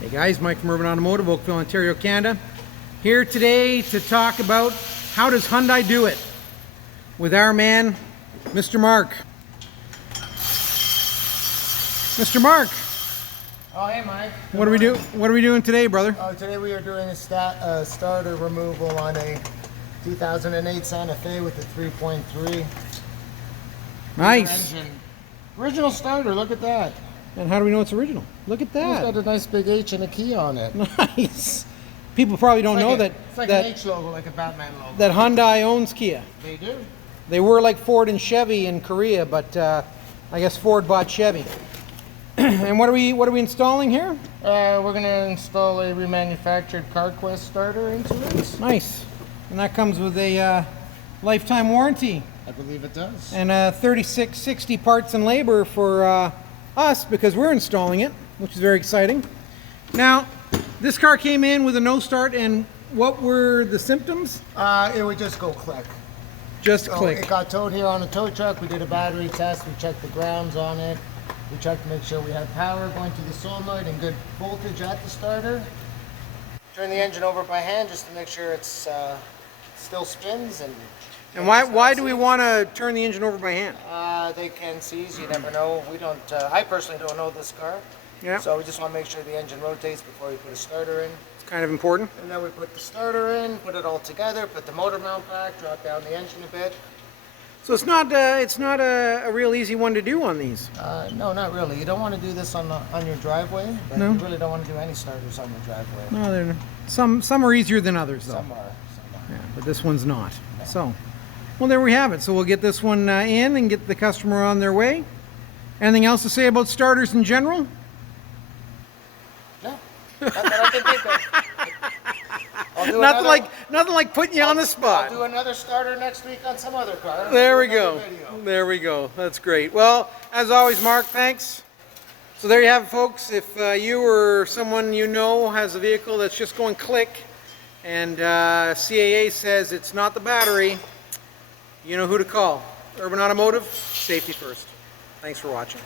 Hey guys, Mike from Urban Automotive, Oakville, Ontario, Canada. Here today to talk about how does Hyundai do it with our man, Mr. Mark. Mr. Mark, Oh, hey Mike. what are we doing today, brother? Today we are doing a starter removal on a 2008 Santa Fe with a 3.3 Nice. engine. Original starter, look at that. And how do we know it's original? Look at It's that. got a nice big H and a key on it. Nice. People probably don't know that It's like an H logo, like a Batman logo. that Hyundai owns Kia. They do. They were like Ford and Chevy in Korea, but I guess Ford bought Chevy. And what are we installing here? We're going to install a remanufactured CarQuest starter into it. Nice. And that comes with a lifetime warranty I believe it does. and 3660 parts and labor for us because we're installing it, which is very exciting. Now, this car came in with a no start, and what were the symptoms? It would just go click. Just So click. it got towed here on a tow truck. We did a battery test. We checked the grounds on it. We checked to make sure we had power going to the solenoid and good voltage at the starter. Turn the engine over by hand just to make sure it's still spins and. And why do we want to turn the engine over by hand? They can seize. You never know. We don't. I personally don't know this car. Yeah. So we just want to make sure the engine rotates before we put a starter in. It's kind of important. And then we put the starter in, put it all together, put the motor mount back, drop down the engine a bit. So it's not a real easy one to do on these. No, not really. You don't want to do this on your driveway, but No. you really don't want to do any starters on your driveway. No, they're some are easier than others though. Some are. Yeah, but this one's not. So, well, there we have it. So we'll get this one in and get the customer on their way. Anything else to say about starters in general? No, not that I can think of. I'll do Nothing like putting you on the I'll spot. do another starter next week on some other car. There we Do another go. video. There we go. That's great. Well, as always, Mark, thanks. So there you have it, folks. If you or someone you know has a vehicle that's just going click and CAA says it's not the battery, you know who to call. Urban Automotive, safety first. Thanks for watching.